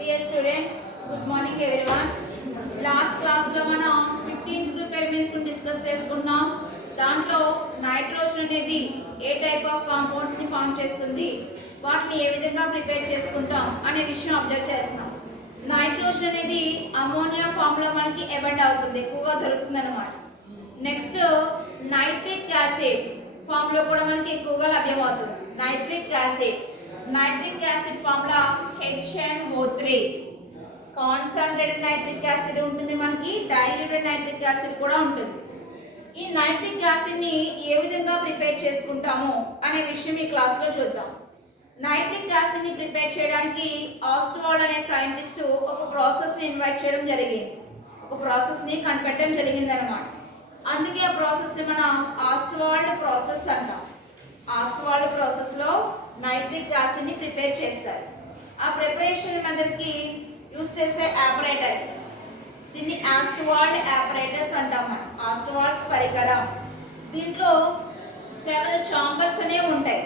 Dear students, good morning everyone. Last class లో మనం 15th group elements ని discuss చేసుకున్నాం. దాంట్లో నైట్రోజన్ అనేది ఏ టైప్ ఆఫ్ కాంపౌండ్స్ ని ఫామ్ చేస్తుంది, వాటిని ఏ విధంగా ప్రిపేర్ చేసుకుంటాం అనే విషయం అబ్జర్వ్ చేస్తున్నాం. నైట్రోజన్ అనేది అమోనియా ఫామ్ లో మనకి అబౌండ్ అవుతుంది, ఎక్కువగా దొరుకుతుంది అన్నమాట. నెక్స్ట్ నైట్రిక్ యాసిడ్ ఫామ్ లో కూడా మనకి ఎక్కువగా లభ్యమవుతుంది. Nitric acid formula HNO3. Concentrated nitric acid ఉంటుంది, మనకి డైల్యూటెడ్ నైట్రిక్ యాసిడ్ కూడా ఉంటుంది. ఈ నైట్రిక్ యాసిడ్ ని ఏ విధంగా ప్రిపేర్ చేసుకుంటామో అనే విషయం ఈ క్లాస్ లో చూద్దాం. నైట్రిక్ యాసిడ్ ని ప్రిపేర్ చేయడానికి ఆస్ట్వాల్డ్ అనే సైంటిస్ట్ ఒక ప్రాసెస్ ని ఇన్వైట్ చేయడం జరిగింది, ఒక ప్రాసెస్ ని కనిపెట్టడం జరిగింది అన్నమాట. అందుకే ఆ ప్రాసెస్ ని మనం ఆస్ట్వాల్డ్ ప్రాసెస్ అంటాం. ఆస్ట్వాల్డ్ ప్రాసెస్ లో నైట్రిక్ యాసిడ్ ని ప్రిపేర్ చేస్తారు. ఆ ప్రిపరేషన్ మెథడ్కి యూస్ చేసే apparatus, దీన్ని ఆస్ట్వాల్డ్ apparatus అంటాం మనం. ఆస్ట్వాల్డ్స్ పరికరం. దీంట్లో 7 చాంబర్స్ అనేవి ఉంటాయి.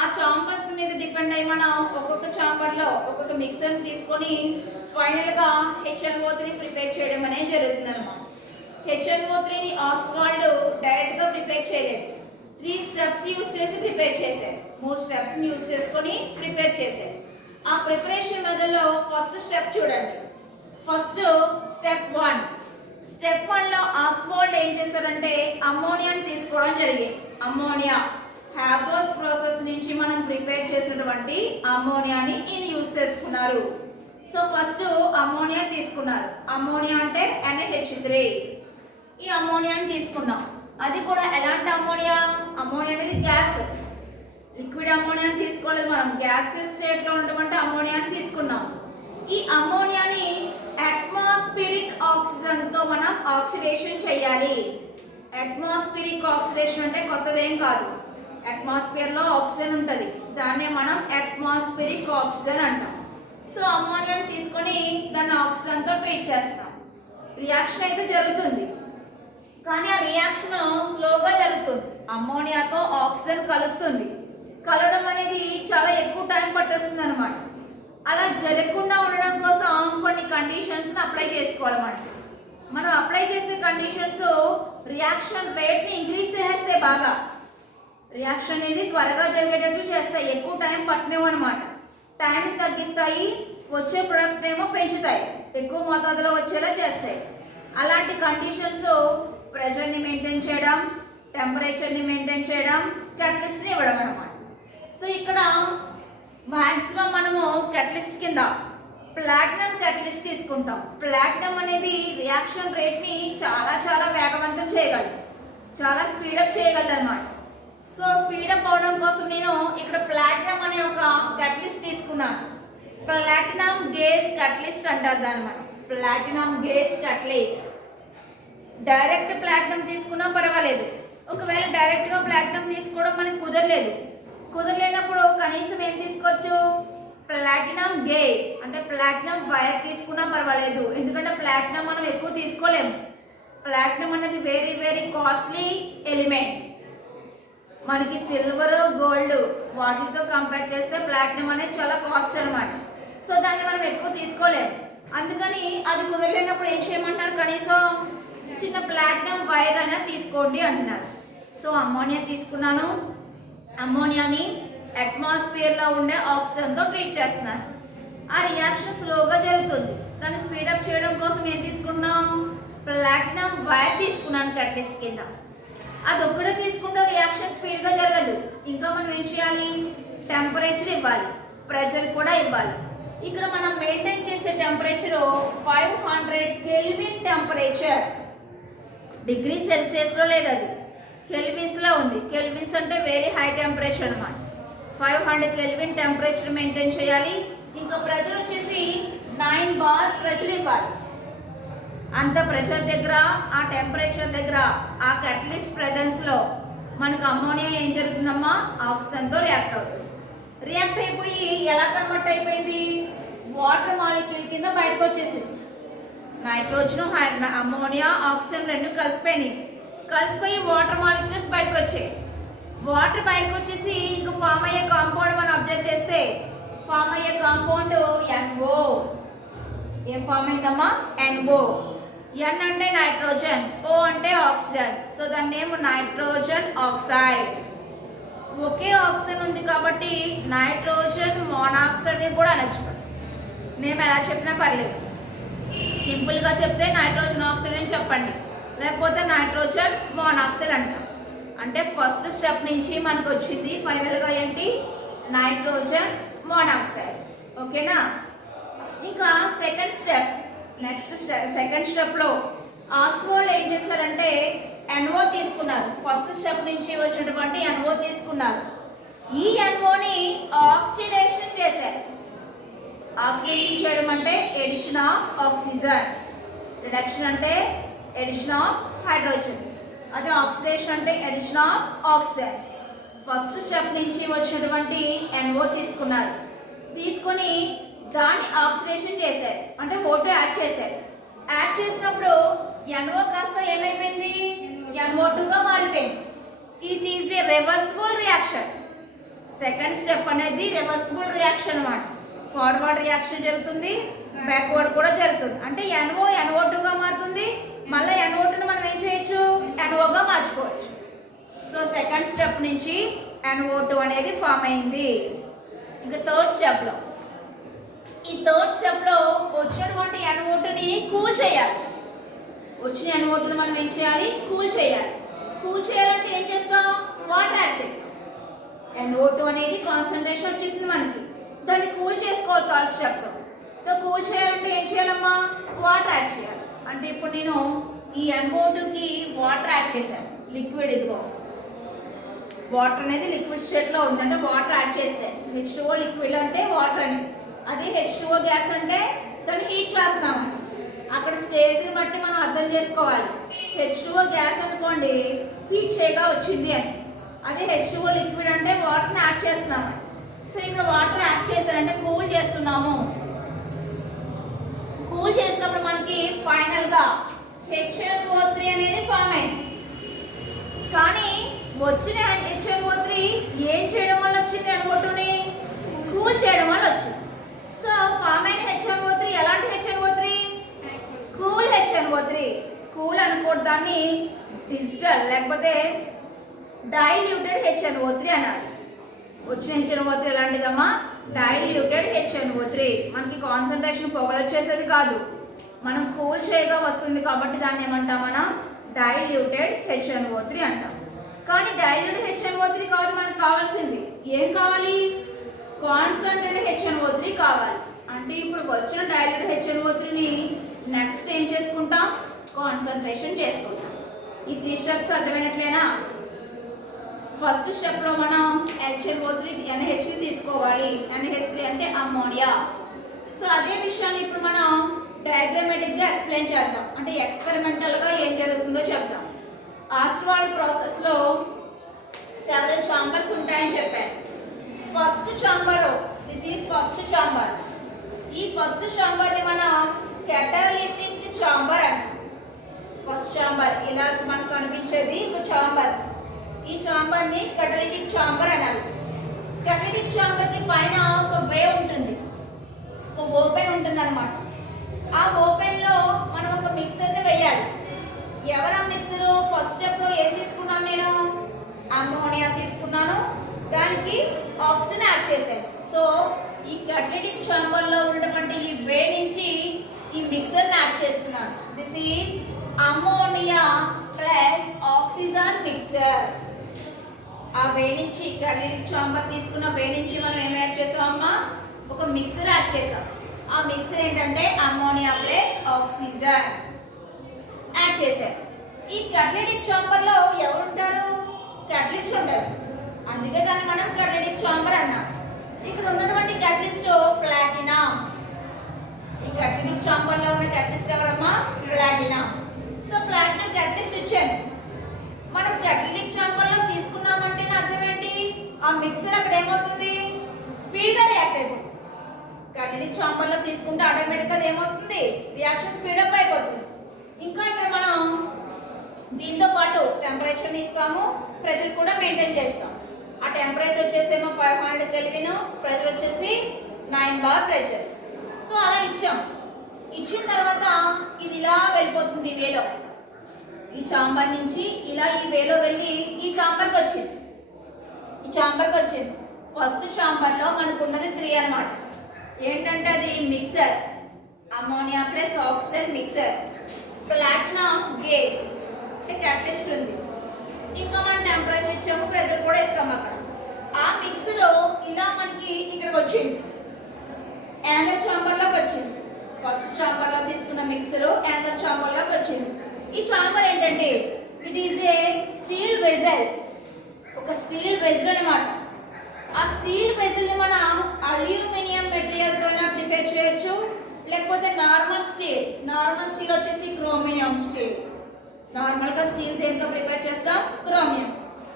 ఆ చాంబర్స్ మీద డిపెండ్ అయ్యి మనం ఒక్కొక్క చాంబర్ లో ఒక్కొక్క మిక్సర్ తీసుకొని ఫైనల్ గా HNO3 ప్రిపేర్ చేయడం అనేది జరుగుతుంది అనమాట. HNO3 ని ఆస్ట్వాల్డ్ డైరెక్ట్ గా ప్రిపేర్ చేయలేదు, 3 స్టెప్స్ యూస్ చేసి ప్రిపేర్ చేశారు. 3 స్టెప్స్ ని యూస్ చేసుకొని ప్రిపేర్ చేశారు. ఆ ప్రిపరేషన్ మెథడ్లో ఫస్ట్ స్టెప్ చూడండి. ఫస్ట్ స్టెప్ 1 లో ఆస్వాల్డ్ ఏం చేశారంటే అమ్మోనియాని తీసుకోవడం జరిగింది. అమ్మోనియా హ్యాబోస్ ప్రాసెస్ నుంచి మనం ప్రిపేర్ చేసినటువంటి అమ్మోనియాని ఈయన యూస్ చేసుకున్నారు. సో ఫస్ట్ అమ్మోనియా తీసుకున్నారు. అమ్మోనియా అంటే NH3. ఈ అమ్మోనియాని తీసుకున్నాం. అది కూడా ఎలాంటి అమ్మోనియా? అమ్మోనియా అనేది గ్యాస్, లిక్విడ్ అమ్మోనియాని తీసుకోలేదు మనం, గ్యాస్ స్టేట్ లో ఉన్నటువంటి అమ్మోనియాని తీసుకున్నాం. ఈ అమ్మోనియాని అట్మాస్ఫిరిక్ ఆక్సిజన్ తో మనం ఆక్సిడేషన్ చేయాలి. అట్మాస్ఫిరిక్ ఆక్సిడేషన్ అంటే కొత్తదేం కాదు, అట్మాస్ఫియర్ లో ఆక్సిజన్ ఉంటుంది, దాన్నే మనం అట్మాస్ఫిరిక్ ఆక్సిజన్ అంటాం. సో అమ్మోనియాని తీసుకొని దాన్ని ఆక్సిజన్ తో ట్రీట్ చేస్తాం. రియాక్షన్ అయితే జరుగుతుంది, కానీ ఆ రియాక్షన్ స్లోగా జరుగుతుంది. అమ్మోనియాతో ఆక్సిజన్ కలుస్తుంది. కలవడం అనేది చాలా ఎక్కువ టైం పట్టేస్తుంది అనమాట. అలా జరగకుండా ఉండడం కోసం కొన్ని కండిషన్స్ని అప్లై చేసుకోవాలన్నమాట. మనం అప్లై చేసే కండిషన్స్ రియాక్షన్ రేట్ని ఇంక్రీజ్ చేస్తే బాగా రియాక్షన్ అనేది త్వరగా జరిగేటట్లు చేస్తాయి, ఎక్కువ టైం పట్టనేమో అనమాట. టైంని తగ్గిస్తాయి, వచ్చే ప్రొడక్ట్ ఏమో పెంచుతాయి, ఎక్కువ మోతాదులో వచ్చేలా చేస్తాయి. అలాంటి కండిషన్స్ ప్రెషర్ని మెయింటైన్ చేయడం, టెంపరేచర్ని మెయింటైన్ చేయడం, క్యాటలిస్ట్ని ఇవ్వడం అనమాట. సో ఇక్కడ మ్యాక్సిమం మనము క్యాటలిస్ట్ కింద ప్లాటినం క్యాటలిస్ట్ తీసుకుంటాం. ప్లాటినం అనేది రియాక్షన్ రేట్ని చాలా వేగవంతం చేయగలదు, చాలా స్పీడప్ చేయగలదు అనమాట. సో స్పీడప్ అవడం కోసం నేను ఇక్కడ ప్లాటినం అనే ఒక క్యాటలిస్ట్ తీసుకున్నాను. ప్లాటినం గేజ్ క్యాటలిస్ట్ అంటారు దాన్ని మనం, platinum gauge catalyst. Direct platinum తీసుకున్నా పర్వాలేదు. ఒకవేళ డైరెక్ట్గా ప్లాటినం తీసుకోవడం మనకు కుదరలేనప్పుడు కనీసం ఏం తీసుకోవచ్చు? ప్లాటినం గేజ్ అంటే ప్లాటినం వైర్ తీసుకున్నా పర్వాలేదు, ఎందుకంటే ప్లాటినం మనం ఎక్కువ తీసుకోలేము. ప్లాటినం అనేది వెరీ కాస్ట్లీ ఎలిమెంట్. మనకి సిల్వర్, గోల్డ్ వాటితో కంపేర్ చేస్తే ప్లాటినం అనేది చాలా కాస్ట్ అనమాట. సో దాన్ని మనం ఎక్కువ తీసుకోలేము. అందుకని అది కుదరలేనప్పుడు ఏం చేయమంటారు? కనీసం చిన్న ప్లాటినం వైర్ అయినా తీసుకోండి అంటున్నారు. సో అమ్మోనియా తీసుకున్నాను. అమ్మోనియాని అట్మాస్ఫియర్లో ఉండే ఆక్సిజన్తో ట్రీట్ చేస్తున్నాను. ఆ రియాక్షన్ స్లోగా జరుగుతుంది. దాన్ని స్పీడప్ చేయడం కోసం ఏం తీసుకున్నాం? ప్లాటినం వైర్ తీసుకున్నాను క్యాటలిస్ట్ కింద. అది ఒక్కడే తీసుకుంటే రియాక్షన్ స్పీడ్గా జరగదు. ఇంకా మనం ఏం చేయాలి? టెంపరేచర్ ఇవ్వాలి, ప్రెషర్ కూడా ఇవ్వాలి. ఇక్కడ మనం మెయింటైన్ చేసే టెంపరేచర్ 500 కెల్విన్ టెంపరేచర్. డిగ్రీ సెల్సియస్లో లేదు, అది కెల్విన్స్లో ఉంది. కెల్విన్స్ అంటే వెరీ హై టెంపరేచర్ అనమాట. 500 కెల్విన్ టెంపరేచర్ మెయింటైన్ చేయాలి. ఇంకా ప్రెషర్ వచ్చేసి 9 బార్ ప్రెషర్ ఇవ్వాలి. అంత ప్రెషర్ దగ్గర, ఆ టెంపరేచర్ దగ్గర, ఆ క్యాటలిస్ట్ ప్రెజెన్స్లో మనకు అమ్మోనియా ఏం జరుగుతుందమ్మా? ఆక్సిజన్తో రియాక్ట్ అవుతుంది. రియాక్ట్ అయిపోయి ఎలా కన్వర్ట్ అయిపోయింది? వాటర్ మాలిక్యూల్ కింద బయటకు వచ్చేసింది. నైట్రోజన్, అమ్మోనియా, ఆక్సిజన్ రెండు కలిసిపోయి వాటర్ మాలిక్యూల్స్ బయటకు వచ్చాయి. వాటర్ బయటకు వచ్చేసి ఇంకా ఫామ్ అయ్యే కాంపౌండ్ మనం అబ్జర్వ్ చేస్తే ఫామ్ అయ్యే కాంపౌండ్ NO. ఏం ఫామ్ అయిందమ్మా? NO. N అంటే నైట్రోజన్, O అంటే ఆక్సిజన్. సో దాని నేమ్ నైట్రోజన్ ఆక్సైడ్. ఒకే ఆక్సిజన్ ఉంది కాబట్టి నైట్రోజన్ మోనాక్సైడ్ అని కూడా అనొచ్చు. నేమ్ ఎలా చెప్పినా పర్లేదు. సింపుల్గా చెప్తే నైట్రోజన్ ఆక్సైడ్ అని చెప్పండి, లేకపోతే నైట్రోజన్ మోనాక్సైడ్ అంటాం. అంటే ఫస్ట్ స్టెప్ నుంచి మనకు వచ్చింది ఫైనల్గా ఏంటి? Nitrogen monoxide. ఓకేనా? ఇంకా సెకండ్ స్టెప్, సెకండ్ స్టెప్లో ఆస్ట్రోల్ ఏం చేశారంటే NO తీసుకున్నారు. ఫస్ట్ స్టెప్ నుంచి వచ్చినటువంటి NO తీసుకున్నారు. ఈ NOని ఆక్సిడేషన్ చేశారు. ఆక్సిడేషన్ చేయడం అంటే ఎడిషన్ ఆఫ్ ఆక్సిజన్, రిడక్షన్ అంటే ఎడిషన్ ఆఫ్ హైడ్రోజన్స్, అదే ఆక్సిడేషన్ అంటే addition of oxygens. First step నుంచి వచ్చినటువంటి NO తీసుకున్నారు. తీసుకొని దాన్ని ఆక్సిడేషన్ చేశారు, అంటే O2 యాడ్ చేశారు. యాడ్ చేసినప్పుడు NO కాస్త ఏమైపోయింది? NO2గా మారిపోయింది. It is a reversible reaction. Second step అనేది రివర్సిబుల్ రియాక్షన్ అన్నమాట. ఫార్వర్డ్ రియాక్షన్ జరుగుతుంది, బ్యాక్వర్డ్ కూడా జరుగుతుంది. అంటే NO NO2గా మారుతుంది, మళ్ళీ NO2ని మనం ఏం చేయొచ్చు? NOగా మార్చుకోవచ్చు. సో సెకండ్ స్టెప్ నుంచి NO2 అనేది ఫామ్ అయింది. ఇంకా థర్డ్ స్టెప్లో, ఈ థర్డ్ స్టెప్లో వచ్చినటువంటి NO2ని కూల్ చేయాలి. వచ్చిన NO2ని మనం ఏం చేయాలి? కూల్ చేయాలి. కూల్ చేయాలంటే ఏం చేస్తాం? వాటర్ యాడ్ చేస్తాం. NO2 అనేది కాన్సన్ట్రేషన్ వచ్చేసింది మనకి, దాన్ని కూల్ చేసుకోవాలి థర్డ్ స్టెప్లో. సో కూల్ చేయాలంటే ఏం చేయాలమ్మా? వాటర్ యాడ్ చేయాలి. అంటే ఇప్పుడు నేను ఈ NO2కి వాటర్ యాడ్ చేశాను, లిక్విడ్. ఇదిగో వాటర్ అనేది లిక్విడ్ స్టేట్లో ఉంది, అంటే వాటర్ యాడ్ చేశాను. H2O లిక్విడ్ అంటే వాటర్ అని, అదే H2O గ్యాస్ అంటే దాన్ని హీట్ చేస్తాము. అక్కడ స్టేజ్ని బట్టి మనం అర్థం చేసుకోవాలి. H2O గ్యాస్ అనుకోండి హీట్ చేయగా వచ్చింది అని, అదే H2O లిక్విడ్ అంటే వాటర్ని యాడ్ చేస్తున్నాము. సో ఇక్కడ వాటర్ యాడ్ చేశారంటే కూల్ చేస్తున్నాము. కూల్ చేసినప్పుడు మనకి ఫైనల్గా HNO3 అనేది ఫామ్ అయింది. కానీ వచ్చిన HNO3 ఏం చేయడం వల్ల వచ్చింది? NO2ని కూల్ చేయడం వల్ల వచ్చింది. సో ఫామ్ అయిన HNO3 ఎలాంటి HNO3? Cool HNO3. కూల్ అనుకోవడం దాన్ని డిజిటల్ లేకపోతే డైల్యూటెడ్ HNO3 అన్నారు. వచ్చిన HNO3 ఎలాంటిదమ్మా? Diluted HNO3. మనకి కాన్సన్ట్రేషన్ పొగలు వచ్చేసేది కాదు, మనం కూల్ చేయగా వస్తుంది కాబట్టి దాన్ని ఏమంటాం? మనం డైల్యూటెడ్ HNO3 అంటాం. కానీ డైల్యూటెడ్ HNO3 కాదు మనకు కావాల్సింది. ఏం కావాలి? కాన్సన్ట్రేటెడ్ HNO3 కావాలి. అంటే ఇప్పుడు వచ్చిన డైల్యూటెడ్ HNO3ని నెక్స్ట్ ఏం చేసుకుంటాం? కాన్సన్ట్రేషన్ చేసుకుంటాం. ఈ 3 స్టెప్స్ అర్థమైనట్లేనా? ఫస్ట్ స్టెప్లో మనం HNO3 NH3 తీసుకోవాలి. NH3 అంటే అమ్మోనియా. సో అదే విషయాన్ని ఇప్పుడు మనం డయాగ్రామాటిక్గా ఎక్స్ప్లెయిన్ చేద్దాం, అంటే ఎక్స్పెరిమెంటల్గా ఏం జరుగుతుందో చెప్దాం. ఆస్ట్రాయిడ్ ప్రాసెస్లో సెవెరల్ చాంబర్స్ ఉంటాయని చెప్పాను. First chamber, this is first chamber. ఈ ఫస్ట్ చాంబర్ని మనం కెటలిటిక్ చాంబర్ అంటాం. ఫస్ట్ చాంబర్ ఇలా మనకు కనిపించేది ఒక చాంబర్. ఈ చాంబర్ని కెటలిటిక్ చాంబర్ అనాలి. కెటలిటిక్ చాంబర్కి పైన ఒక వే ఉంటుంది, ఒక ఓపెన్ ఉంటుంది అనమాట. ఆ ఓపెన్లో మనం ఒక మిక్సర్ని వేయాలి. ఎవరా మిక్సరు? ఫస్ట్ స్టెప్లో ఏం తీసుకున్నాను నేను? అమ్మోనియా తీసుకున్నాను, దానికి ఆక్సిజన్ యాడ్ చేశాను. సో ఈ కెటలిటిక్ చాంబర్లో ఉన్నటువంటి ఈ వే నుంచి ఈ మిక్సర్ని యాడ్ చేస్తున్నాను. This is ammonia plus oxygen mixer. ఆ వే నుంచి కెటలిటిక్ చాంబర్ తీసుకున్న వే నుంచి మనం ఏం యాడ్ చేసామమ్మా? ఒక మిక్సర్ యాడ్ చేసాం. ఆ మిక్సర్ ఏంటంటే అమ్మోనియా ప్లస్ ఆక్సిజన్ యాడ్ చేశారు. ఈ కెటలిటిక్ చాంబర్లో ఎవరు ఉంటారు? కెటలిస్ట్ ఉంటారు, అందుకే దాన్ని మనం కెటలిటిక్ చాంబర్ అన్నాం. ఇక్కడ ఉన్నటువంటి కెటలిస్ట్ ప్లాటినం. ఈ కెటలిటిక్ చాంబర్లో ఉన్న కెటలిస్ట్ ఎవరమ్మా? ప్లాటినం. సో ప్లాటినం కెటలిస్ట్ ఇచ్చాను. మనం కెటలిటిక్ చాంబర్లో తీసుకున్నామంటే అర్థం ఏంటి? ఆ మిక్సర్ అక్కడ ఏమవుతుంది? స్పీడ్గా రియాక్ట్ అయిపోతుంది. కెటలిటిక్ చాంబర్లో తీసుకుంటే ఆటోమేటిక్గా ఏమవుతుంది? రియాక్షన్ స్పీడప్ అయిపోతుంది. ఇంకా ఇక్కడ మనం దీంతో పాటు టెంపరేచర్ని ఇస్తాము, ప్రెషర్ కూడా మెయింటైన్ చేస్తాం. ఆ టెంపరేచర్ వచ్చేసేమో 500 కెల్విన్, ప్రెషర్ వచ్చేసి 9 అమ్మోనియం బార్ ప్రెషర్. సో అలా ఇచ్చాం. ఇచ్చిన తర్వాత ఇది ఇలా వెళ్ళిపోతుంది వేలో, ఈ చాంబర్ నుంచి ఇలా ఈ వేలో వెళ్ళి ఈ చాంబర్కి వచ్చింది. ఈ చాంబర్కి వచ్చింది. ఫస్ట్ చాంబర్లో మనకు ఉన్నది 3 అన్నమాట. ఏంటంటే అది mixture, ammonia plus oxygen mixture, platinum gauze అంటే క్యాటలిస్ట్ ఉంది. ఇంకా మనం టెంపరేచర్ ఇచ్చాము, ప్రెషర్ కూడా ఇస్తాము అక్కడ. ఆ మిక్సర్ ఇలా మనకి ఇక్కడికి వచ్చింది, యానదర్ చాంబర్లోకి వచ్చింది. ఫస్ట్ చాంబర్లో తీసుకున్న మిక్సర్ యానదర్ చాంబర్లోకి వచ్చింది. ఈ చాంబర్ ఏంటంటే it is a steel vessel, ఒక స్టీల్ వెజల్ అన్నమాట. ఆ స్టీల్ వెజల్ని మనం అల్యూమినియం మెటీరియల్తో ప్రిపేర్ చేయొచ్చు, లేకపోతే నార్మల్ స్టీల్ వచ్చేసి క్రోమియం స్టీల్. నార్మల్గా స్టీల్ దేంతో ప్రిపేర్ చేస్తాం? క్రోమియం.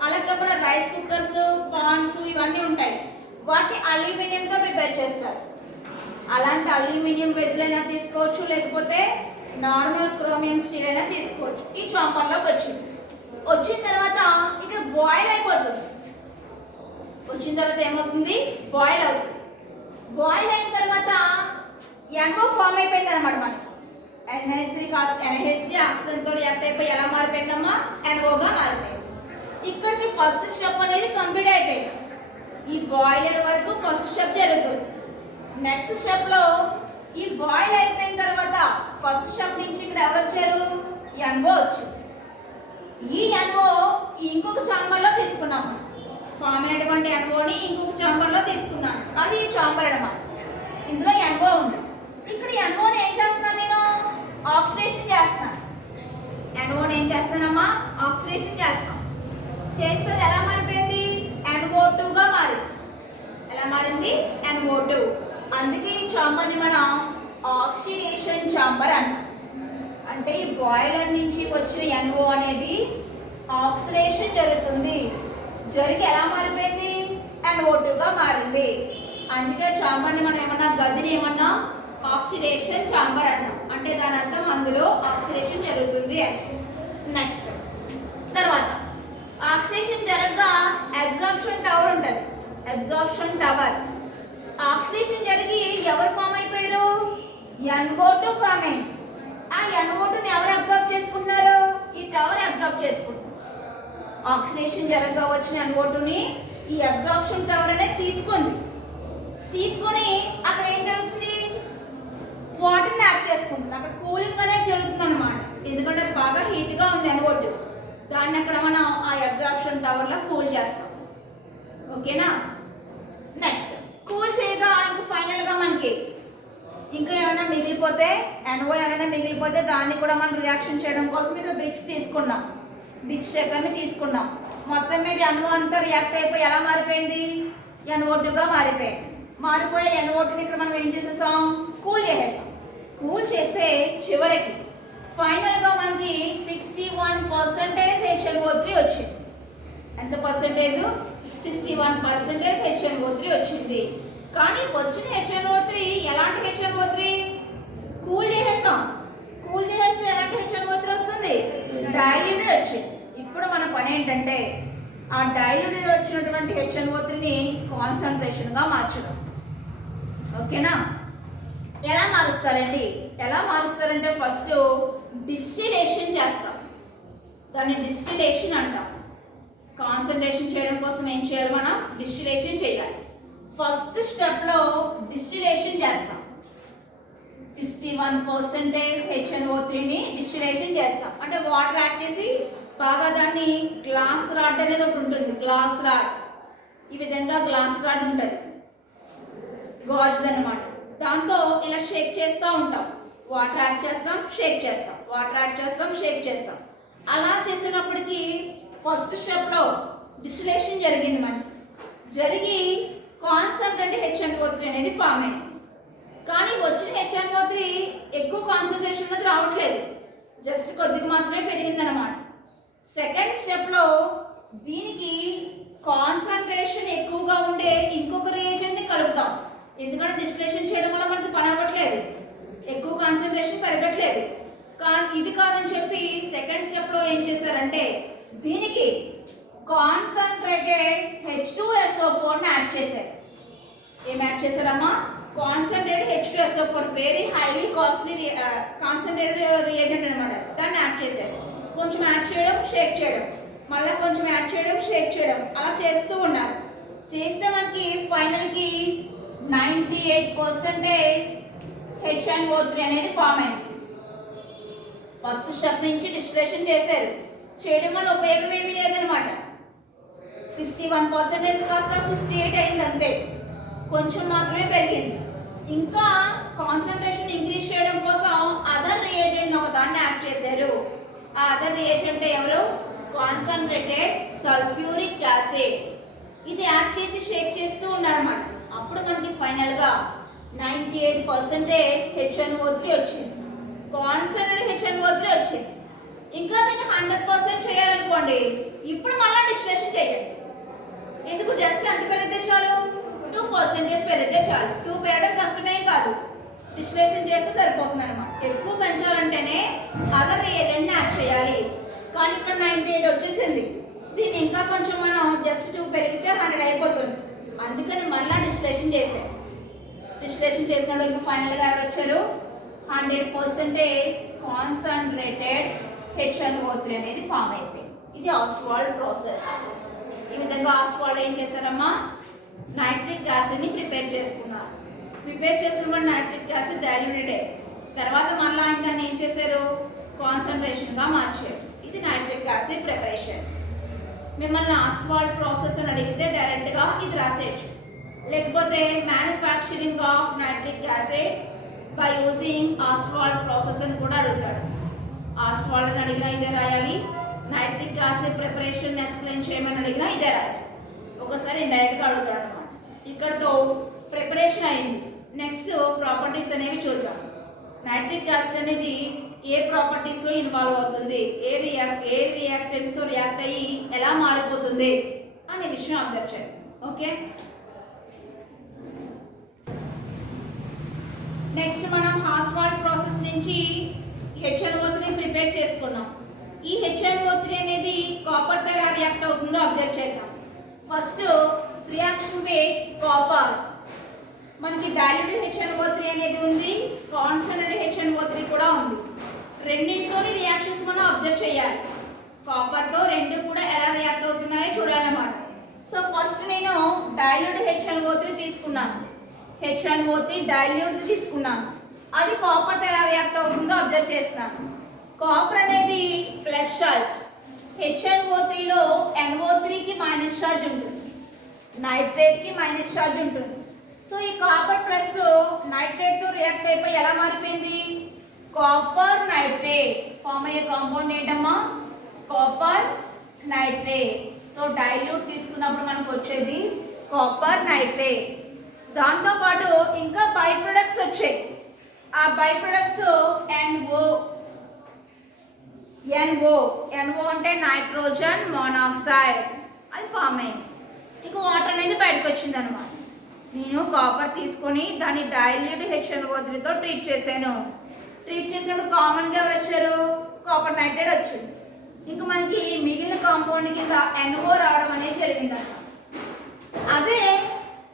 అలాగే కూడా రైస్ కుక్కర్స్, పాన్స్ ఇవన్నీ ఉంటాయి, వాటిని అల్యూమినియంతో ప్రిపేర్ చేస్తారు. అలాంటి అల్యూమినియం వెజల్ అయినా తీసుకోవచ్చు, లేకపోతే నార్మల్ క్రోమియం స్టీల్ అయినా తీసుకోవచ్చు. ఈ చాంబర్లోకి వచ్చిన తర్వాత ఇక్కడ బాయిల్ అయిపోతుంది. వచ్చిన తర్వాత ఏమవుతుంది? బాయిల్ అవుతుంది. బాయిల్ అయిన తర్వాత NO ఫామ్ అయిపోయింది అనమాట. మనకి NH3 ఆక్సిజన్తో రియాక్ట్ అయిపోయి ఎలా మారిపోయిందమ్మా? NOగా మారిపోయింది. ఇక్కడికి ఫస్ట్ స్టెప్ అనేది కంప్లీట్ అయిపోయింది. ఈ బాయిలర్ వరకు ఫస్ట్ స్టెప్ జరుగుతుంది. నెక్స్ట్ స్టెప్లో ఈ బాయిల్ అయిపోయిన తర్వాత ఫస్ట్ స్టెప్ నుంచి ఇక్కడ ఎవరు వచ్చారు? NO వచ్చారు. ఈ NO ఇంకొక చాంబర్లో తీసుకున్నాం. ఫామ్ అయినటువంటి NOని ఇంకొక చాంబర్లో తీసుకున్నాను. అది ఈ చాంబర్ అన్నమాట. ఇందులో NO ఉంది. ఇక్కడ NOని ఏం చేస్తున్నాను? నేను ఆక్సిడేషన్ చేస్తాను. NOని ఏం చేస్తానమ్మా? ఆక్సిడేషన్ చేస్తాను. చేస్తే ఎలా మారిపోయింది? NO2గా మారింది. ఎలా మారింది? NO2. అందుకే ఈ చాంబర్ని మనం ఆక్సిడేషన్ చాంబర్ అంటాం. అంటే ఈ బాయిలర్ నుంచి వచ్చిన NO అనేది ఆక్సిడేషన్ జరుగుతుంది. జరిగి ఎలా మారిపోయింది? NO2గా మారింది. అందుకే చాంబర్ని మనం ఏమన్నా, గదిని ఏమన్నా ఆక్సిడేషన్ చాంబర్ అన్నాం. అంటే దాని అర్థం అందులో ఆక్సిడేషన్ జరుగుతుంది అని. నెక్స్ట్ తర్వాత ఆక్సిడేషన్ జరగగా అబ్జార్ప్షన్ టవర్ ఉంటుంది. అబ్జార్ప్షన్ టవర్ ఆక్సిడేషన్ జరిగి ఎవరు ఫామ్ అయిపోయారు? NO2 ఫామ్ అయింది. ఆ NO2ని ఎవరు అబ్జార్బ్ చేసుకున్నారు? ఈ టవర్ అబ్జార్బ్ చేసుకుంటారు. ఆక్సిడేషన్ జరగగా వచ్చిన NO2ని ఈ అబ్జార్ప్షన్ టవర్ అనేది తీసుకొని అక్కడ ఏం జరుగుతుంది? వాటర్ని యాక్ట్ చేసుకుంటుంది. అక్కడ కూలింగ్ అనేది జరుగుతుంది అనమాట. ఎందుకంటే అది బాగా హీట్గా ఉంది NO2. దాన్ని అక్కడ మనం ఆ అబ్జార్ప్షన్ టవర్లో కూల్ చేస్తాం. ఓకేనా? నెక్స్ట్ కూల్ చేయగా ఇంకా ఫైనల్గా మనకి ఇంకా ఏమైనా మిగిలిపోతే, NO ఏమైనా మిగిలిపోతే దాన్ని కూడా మనం రియాక్షన్ చేయడం కోసం ఇక్కడ బ్రిక్స్ తీసుకున్నాం, బ్రిక్స్ చక్కెరని తీసుకున్నాం. మొత్తం మీద NO అంతా రియాక్ట్ అయిపోయి ఎలా మారిపోయింది? NO2గా మారిపోయింది. మారిపోయే NO2ని ఇక్కడ మనం ఏం చేసేసాం? కూల్ చేసేసాం. కూల్ చేస్తే చివరికి ఫైనల్గా మనకి 61% HNO3 వచ్చింది. ఎంత పర్సెంటేజ్? 61% HNO3 వచ్చింది. కానీ వచ్చిన HNO3 ఎలాంటి HNO3? కూల్ చేసేస్తాం. కూల్ చేసేస్తే ఎలాంటి HNO3 వస్తుంది? డైల్యూటెడ్ వచ్చింది. ఇప్పుడు మన పని ఏంటంటే ఆ డైల్యూటెడ్ వచ్చినటువంటి HNO3ని కాన్సన్ట్రేషన్గా మార్చడం. ఓకేనా? ఎలా మారుస్తారండి? ఎలా మారుస్తారంటే ఫస్ట్ డిస్టిలేషన్ చేస్తాం. దాన్ని డిస్టిలేషన్ అంటాం. కాన్సన్ట్రేషన్ చేయడం కోసం ఏం చేయాలి? మనం డిస్టిలేషన్ చేయాలి. ఫస్ట్ స్టెప్లో డిస్టిలేషన్ చేస్తాం. 61% HNO3ని డిస్టిలేషన్ చేస్తాం. అంటే వాటర్ యాడ్ చేసి బాగా దాన్ని గ్లాస్ రాడ్ అనేది ఒకటి ఉంటుంది. గ్లాస్ రాడ్, ఈ విధంగా గ్లాస్ రాడ్ ఉంటుంది, గాజుది అన్నమాట. దాంతో ఇలా షేక్ చేస్తూ ఉంటాం. వాటర్ యాడ్ చేస్తాం, షేక్ చేస్తాం, వాటర్ యాడ్ చేస్తాం, షేక్ చేస్తాం. అలా చేసేటప్పటికి ఫస్ట్ స్టెప్లో డిస్టిలేషన్ జరిగింది. మనకి జరిగి కాన్సన్ట్రేట్ HNO3 అనేది ఫామ్ అయింది. కానీ వచ్చిన HNO3 ఎక్కువ కాన్సన్ట్రేషన్ అనేది రావట్లేదు, జస్ట్ కొద్దిగా మాత్రమే పెరిగిందనమాట. సెకండ్ స్టెప్లో దీనికి కాన్సన్ట్రేషన్ ఎక్కువగా ఉండే ఇంకొక రియేజెంట్ని కలుపుతాం. ఎందుకంటే డిస్టిలేషన్ చేయడం వల్ల మనకి పని అవ్వట్లేదు, ఎక్కువ కాన్సన్ట్రేషన్ పెరగట్లేదు. కానీ ఇది కాదని చెప్పి సెకండ్ స్టెప్లో ఏం చేశారంటే దీనికి కాన్సన్ట్రేటెడ్ H2SO4ని యాడ్ చేశారు. ఏం యాడ్ చేశారమ్మా? Concentrated H2SO for very highly costly concentrated reagent అనమాట. దాన్ని యాడ్ చేశారు. కొంచెం యాడ్ చేయడం, షేక్ చేయడం, మళ్ళీ కొంచెం యాడ్ చేయడం, షేక్ చేయడం, అలా చేస్తూ ఉన్నారు. చేస్తే మనకి ఫైనల్కి 98% HNO3 అనేది ఫామ్ అయింది. ఫస్ట్ స్టెప్ నుంచి డిస్టిలేషన్ చేశారు. చేయడం వల్ల ఉపయోగం ఏమీ లేదనమాట. 61% కాస్త 68 అయింది, అంతే. కొంచెం మాత్రమే పెరిగింది. ఇంకా కాన్సన్ట్రేషన్ ఇంక్రీజ్ చేయడం కోసం అదర్ రియేజెంట్ ఒక దాన్ని యాడ్ చేశారు. ఆ అదర్ రియేజెంట్ ఎవరు? Concentrated sulphuric acid. ఇది యాడ్ చేసి షేక్ చేస్తూ ఉన్నారన్నమాట. అప్పుడు మనకి ఫైనల్గా 98% HNO3 వచ్చింది. కాన్సన్ట్రేటెడ్ HNO3 వచ్చింది. ఇంకా దీన్ని 100% చేయాలనుకోండి, ఇప్పుడు మళ్ళీ డిస్టిలేషన్ చేయాలి. ఎందుకు? జస్ట్ ఎంత పెరిగితే చాలు, 2% పెరిగితే చాలు. 2 పెరగడం కష్టమేం కాదు, డిస్టిలేషన్ చేస్తే సరిపోతుంది అనమాట. ఎక్కువ పెంచాలంటేనే అదర్ రియేజెంట్ని యాడ్ చేయాలి. కానీ ఇక్కడ 98 వచ్చేసింది. దీన్ని ఇంకా కొంచెం మనం జస్ట్ 2 పెరిగితే 100 అయిపోతుంది. అందుకని మళ్ళీ డిస్టిలేషన్ చేసాం. డిస్టిలేషన్ చేసినప్పుడు ఇంకా ఫైనల్గా ఎవరు వచ్చారు? 100% కాన్సన్ట్రేటెడ్ HNO3 అనేది ఫామ్ అయిపోయింది. ఇది ఆస్ట్వాల్డ్ ప్రాసెస్. ఈ విధంగా ఆస్ట్వాల్డ్ ఏం చేశారమ్మా? నైట్రిక్ యాసిడ్ని ప్రిపేర్ చేసుకున్నారు. ప్రిపేర్ చేసుకున్న నైట్రిక్ యాసిడ్ డైల్యూటెడ్. తర్వాత మళ్ళీ దాన్ని ఏం చేశారు? కాన్సన్ట్రేషన్గా మార్చారు. ఇది నైట్రిక్ యాసిడ్ ప్రిపరేషన్. మిమ్మల్ని ఆస్ట్వాల్డ్ ప్రాసెస్ అని అడిగితే డైరెక్ట్గా ఇది రాసేయచ్చు. లేకపోతే manufacturing of nitric acid by using Ostwald process అని కూడా అడుగుతాడు. ఆస్ట్వాల్డ్ అని అడిగినా ఇదే రాయాలి. నైట్రిక్ యాసిడ్ ప్రిపరేషన్ ఎక్స్ప్లెయిన్ చేయమని అడిగినా ఇదే రాయాలి. ఒకసారి డైరెక్ట్గా అడుగుతాడు అనమాట. ఇక్కడతో ప్రిపరేషన్ అయింది. నెక్స్ట్ ప్రాపర్టీస్ అనేవి చూద్దాం. నైట్రిక్ యాసిడ్ అనేది ఏ ప్రాపర్టీస్లో ఇన్వాల్వ్ అవుతుంది, ఏ రియాక్టెంట్స్తో రియాక్ట్ అయ్యి ఎలా మారిపోతుంది అనే విషయం అబ్జర్వ్ చేద్దాం. ఓకే, నెక్స్ట్ మనం ఆస్ట్వాల్డ్ ప్రాసెస్ నుంచి HNO3 ప్రిపేర్ చేసుకున్నాం. ఈ HNO3 అనేది కాపర్తో ఎలా రియాక్ట్ అవుతుందో అబ్జర్వ్ చేద్దాం. First reaction with copper. మనకి డైల్యూటెడ్ HNO3 అనేది ఉంది, కాన్సన్ట్రేటెడ్ HNO3 కూడా ఉంది. రెండింటితోని రియాక్షన్స్ మనం అబ్జర్వ్ చేయాలి. కాపర్తో రెండు కూడా ఎలా రియాక్ట్ అవుతున్నాయో చూడాలన్నమాట. సో ఫస్ట్ నేను డైల్యూటెడ్ HNO3 తీసుకున్నాను. HNO3 డైల్యూట్ తీసుకున్నాను. అది కాపర్తో ఎలా రియాక్ట్ అవుతుందో అబ్జర్వ్ చేస్తున్నాను. కాపర్ అనేది ప్లస్ ఛార్జ్. HNO3లో NO3కి మైనస్ ఛార్జ్ ఉంటుంది, నైట్రేట్కి మైనస్ ఛార్జ్ ఉంటుంది. సో ఈ కాపర్ ప్లస్ నైట్రేట్తో రియాక్ట్ అయిపోయి ఎలా మారిపోయింది? కాపర్ నైట్రేట్ ఫామ్ అయ్యే కాంపౌండ్ ఏంటమ్మా? Copper nitrate. సో డైల్యూట్ తీసుకున్నప్పుడు మనకు వచ్చేది కాపర్ నైట్రేట్. దాంతోపాటు ఇంకా బై ప్రొడక్ట్స్ వచ్చాయి. ఆ బై ప్రొడక్ట్స్ NO అంటే నైట్రోజన్ మోనాక్సైడ్, అది ఫామ్ అయింది. ఇంకో వాటర్ అనేది బయటకు వచ్చింది అనమాట. నేను కాపర్ తీసుకొని దాన్ని డైల్యూట్ HNO3తో ట్రీట్ చేశాను. ట్రీట్ చేసినప్పుడు కామన్గా ఎవరు వచ్చారు? కాపర్ నైట్రేట్ వచ్చింది. ఇంకా మనకి మిగిలిన కాంపౌండ్ కింద NO రావడం అనేది జరిగిందన్నమాట. అదే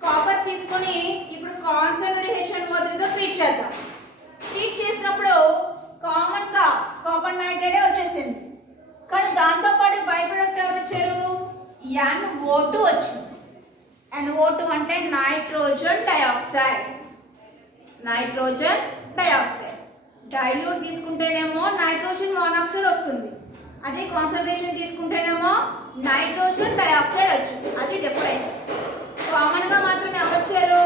కాపర్ తీసుకొని ఇప్పుడు కాన్సన్ట్రేటెడ్ HNO3తో ట్రీట్ చేద్దాం. ట్రీట్ చేసినప్పుడు కామన్గా కాపర్ నైట్రేటే వచ్చేసింది. కానీ దాంతోపాటు బై ప్రొడక్ట్ ఎవరు వచ్చారు? NO2 వచ్చింది. NO2 అంటే nitrogen dioxide. Nitrogen dioxide. Dilute తీసుకుంటేనేమో నైట్రోజన్ మోనాక్సైడ్ వస్తుంది, అదే కాన్సన్ట్రేషన్ తీసుకుంటేనేమో నైట్రోజన్ డయాక్సైడ్ వచ్చింది. అది డిఫరెన్స్. కామన్గా మాత్రం ఎవరు వచ్చారు?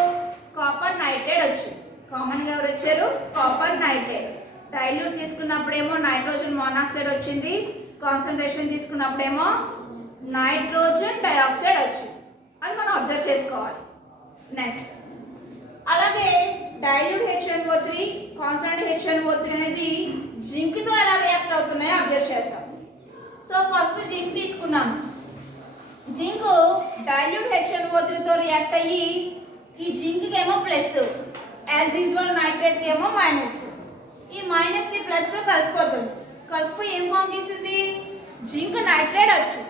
కాపర్ నైట్రేట్ వచ్చింది. కామన్గా ఎవరు వచ్చారు? Copper nitrate. డైల్యూట్ తీసుకున్నప్పుడేమో నైట్రోజన్ మోనాక్సైడ్ వచ్చింది, కాన్సన్ట్రేషన్ తీసుకున్నప్పుడేమో నైట్రోజన్ డయాక్సైడ్ వచ్చింది. అది మనం అబ్జర్వ్ చేసుకోవాలి. నెక్స్ట్ అలాగే డైల్యూట్ HNO3, కాన్సన్ట్రేటెడ్ HNO3 అనేది జింక్తో ఎలా రియాక్ట్ అవుతున్నాయో అబ్జర్వ్ చేద్దాం. సో ఫస్ట్ జింక్ తీసుకున్నాము. జింక్ డైల్యూట్ HNO3తో రియాక్ట్ అయ్యి ఈ జింక్కి ఏమో ప్లస్, యాజ్ యూజువల్ నైట్రేట్కి ఏమో మైనస్. ఈ మైనస్ ఈ ప్లస్తో కలిసిపోతుంది. కలిసిపోయి ఏం ఫామ్ చేసింది? జింక్ నైట్రేట్ వచ్చింది.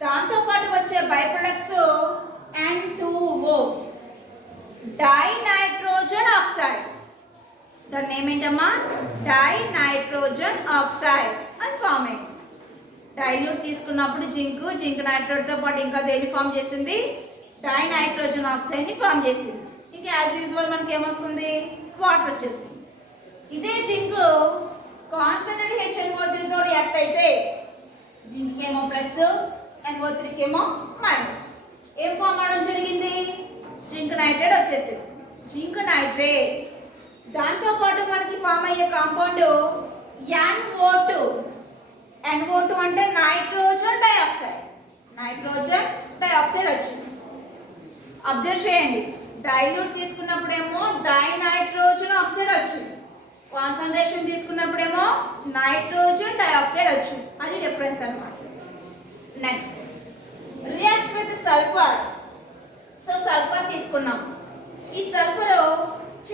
దాంతోపాటు వచ్చే by products N2O. Dinitrogen oxide. దాని నేమ్ ఏంటమ్మా? డైనైట్రోజన్ ఆక్సైడ్ అని ఫామ్ అయింది. డైల్యూట్ తీసుకున్నప్పుడు జింక్ నైట్రేట్తో పాటు ఇంకా దేన్ని ఫామ్ చేసింది? డైనైట్రోజన్ ఆక్సైడ్ని ఫామ్ చేసింది. ఇంకా యాజ్ యూజువల్ మనకి ఏమొస్తుంది? వాటర్ వచ్చేస్తుంది. ఇదే జింక్ కాన్సన్ట్రేటెడ్ HNO3తో రియాక్ట్ అయితే జింక్ ఏమో ప్లస్, NO3 ఏమో మైనస్. ఏం ఫామ్ అవడం జరిగింది? జింక్ నైట్రేట్ వచ్చేసింది. Zinc nitrate. దాంతో పాటు మనకి ఫామ్ అయ్యే కాంపౌండ్ NO2. NO2 అంటే నైట్రోజన్ డైఆక్సైడ్. నైట్రోజన్ డైఆక్సైడ్ వచ్చింది. అబ్జర్వ్ చేయండి, డైల్యూట్ తీసుకున్నప్పుడేమో డైనైట్రోజన్ ఆక్సైడ్ వచ్చింది, కాన్సంట్రేషన్ తీసుకున్నప్పుడేమో నైట్రోజన్ డైఆక్సైడ్ వచ్చింది. అది డిఫరెన్స్ అన్నమాట. Next reacts with sulphur. So sulphur తీసుకున్నాం. ఈ సల్ఫర్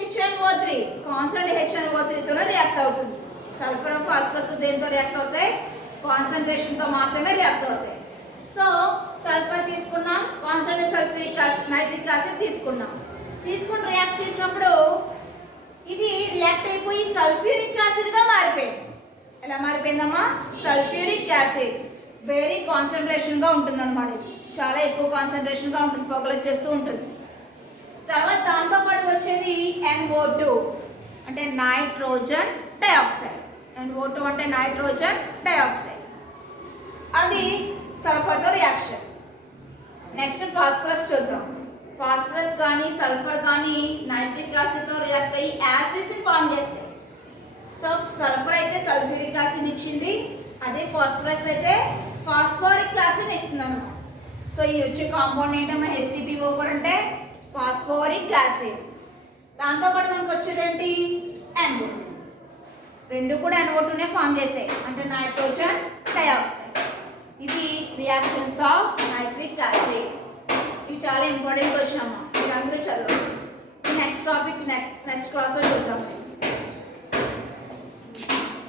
HNO3 కాన్సంట్రేట్ HNO3తోనే రియాక్ట్ అవుతుంది. సల్ఫర్ ఫాస్ఫరస్ దేంతో రియాక్ట్ అవుతాయి? కాన్సంట్రేషన్తో మాత్రమే రియాక్ట్ అవుతాయి. సో సల్ఫర్ తీసుకున్నాం, concentrate sulphuric acid nitric acid తీసుకున్నాం. తీసుకుని రియాక్ట్ చేసినప్పుడు ఇది రియాక్ట్ అయిపోయి సల్ఫ్యూరిక్ యాసిడ్గా మారిపోయింది. ఎలా మారిపోయిందమ్మా? Sulphuric acid. వెరీ కాన్సన్ట్రేషన్గా ఉంటుంది అన్నమాట. చాలా ఎక్కువ కాన్సన్ట్రేషన్గా ఉంటుంది, పొగలు వచ్చేస్తూ ఉంటుంది. తర్వాత దాంతోపాటు వచ్చేది NO2 అంటే నైట్రోజన్ డైఆక్సైడ్. NO2 అంటే నైట్రోజన్ డైఆక్సైడ్. అది సల్ఫర్తో రియాక్షన్. నెక్స్ట్ ఫాస్ఫరస్ చూద్దాం. ఫాస్ఫరస్ కానీ సల్ఫర్ కానీ నైట్రిక్ యాసిడ్తో రియాక్ట్ అయ్యి యాసిడ్స్ని ఫామ్ చేస్తాయి. సో సల్ఫర్ అయితే సల్ఫ్యూరిక్ యాసిడ్ ఇచ్చింది, అదే ఫాస్ఫరస్ అయితే ఫాస్ఫోరిక్ యాసిడ్ ఇస్తుంది అన్నమాట. సో ఈ వచ్చే కాంపౌండ్ ఏంటమ్మా? HCPO4 అంటే ఫాస్ఫోరిక్ యాసిడ్. దాంతోపాటు మనకు వచ్చేది ఏంటి? NO2. రెండు కూడా NO2నే ఫామ్ చేసాయి అంటే నైట్రోజన్ డైఆక్సైడ్. ఇవి రియాక్షన్స్ ఆఫ్ నైట్రిక్ యాసిడ్. ఇవి చాలా ఇంపార్టెంట్ క్వశ్చన్ అమ్మా, మీరు అందరూ చదవండి. నెక్స్ట్ టాపిక్ నెక్స్ట్ క్లాస్లో చూద్దాం.